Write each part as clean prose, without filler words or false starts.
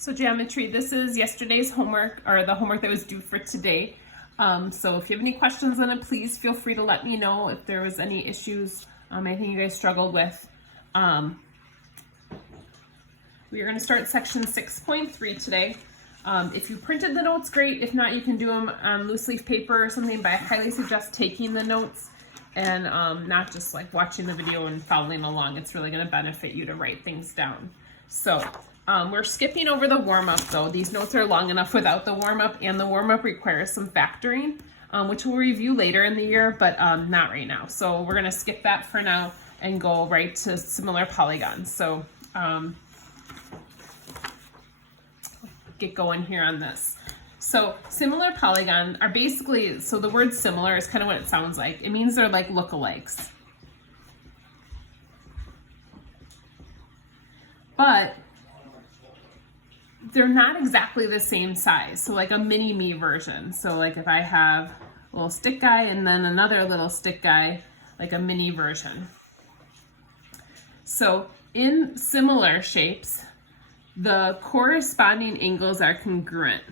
So geometry, this is yesterday's homework, or the homework that was due for today. So if you have any questions on it, please feel free to let me know if there was any issues anything you guys struggled with. We are going to start section 6.3 today. If you printed the notes, great. If not, you can do them on loose leaf paper or something, but I highly suggest taking the notes and not just like watching the video and following along. It's really going to benefit you to write things down. So we're skipping over the warm-up though. These notes are long enough without the warm-up, and the warm-up requires some factoring, which we'll review later in the year, but not right now. So we're going to skip that for now and go right to similar polygons. So get going here on this. So similar polygons are basically, so the word similar is kind of what it sounds like. It means they're like lookalikes. But they're not exactly the same size. So like a mini-me version. So like if I have a little stick guy and then another little stick guy, like a mini version. So in similar shapes, the corresponding angles are congruent.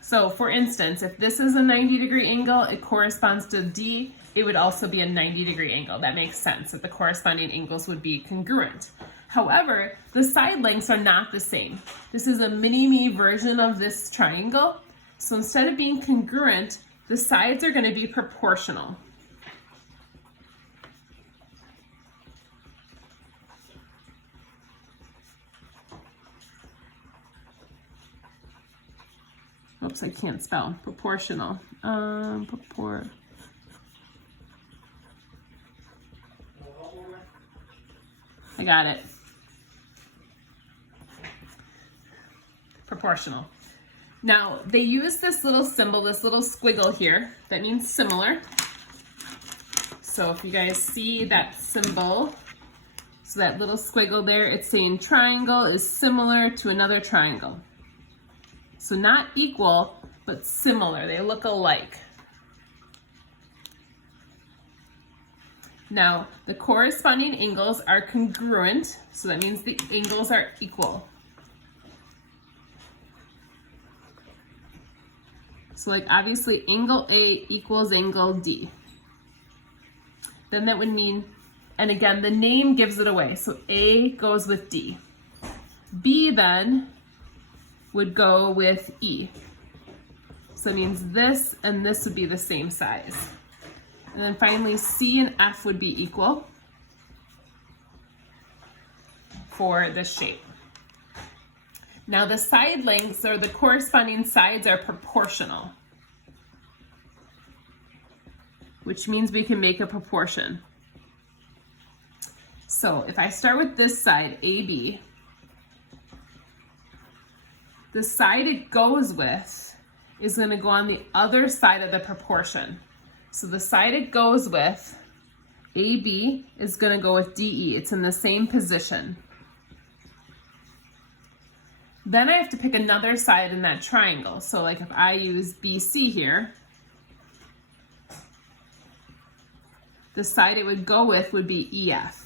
So for instance, if this is a 90-degree angle, it corresponds to D, it would also be a 90-degree angle. That makes sense, that the corresponding angles would be congruent. However, the side lengths are not the same. This is a mini-me version of this triangle. So instead of being congruent, the sides are going to be proportional. Oops, I can't spell. Proportional. I got it. Proportional. Now, they use this little symbol, this little squiggle here, that means similar. So if you guys see that symbol, so that little squiggle there, it's saying triangle is similar to another triangle. So not equal, but similar. They look alike. Now, the corresponding angles are congruent, so that means the angles are equal. So like obviously angle A equals angle D. Then that would mean, and again, the name gives it away. So A goes with D. B then would go with E. So it means this and this would be the same size. And then finally C and F would be equal for this shape. Now the side lengths, or the corresponding sides, are proportional, which means we can make a proportion. So if I start with this side, AB, the side it goes with is going to go on the other side of the proportion. So the side it goes with, AB, is going to go with DE. It's in the same position. Then I have to pick another side in that triangle. So like if I use BC here, the side it would go with would be EF.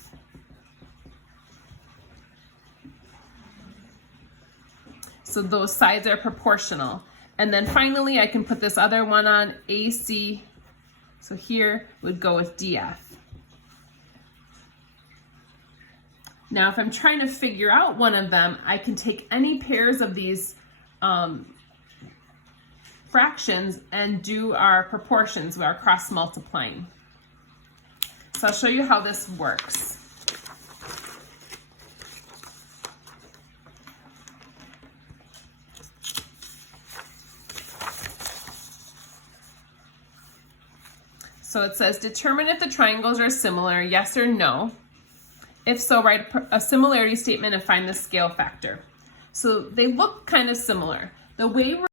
So those sides are proportional. And then finally I can put this other one on, AC. So here would go with DF. Now, if I'm trying to figure out one of them, I can take any pairs of these fractions and do our proportions, our cross multiplying. So I'll show you how this works. So it says, determine if the triangles are similar, yes or no. If so, write a similarity statement and find the scale factor. So they look kind of similar. The way we're